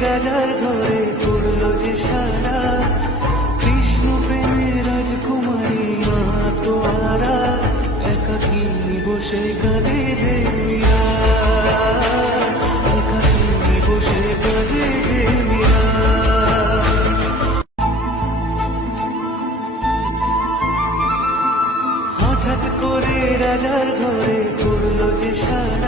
রাজার ঘরে পড়লো যে সারা, কৃষ্ণ প্রেমের রাজকুমারী মা তোয়ারা, একাকী বসে কাঁদে যে মীরা, একাকী বসে কাঁদে যে মীরা। হঠাৎ করে রাজার ঘরে পড়লো যে সারা,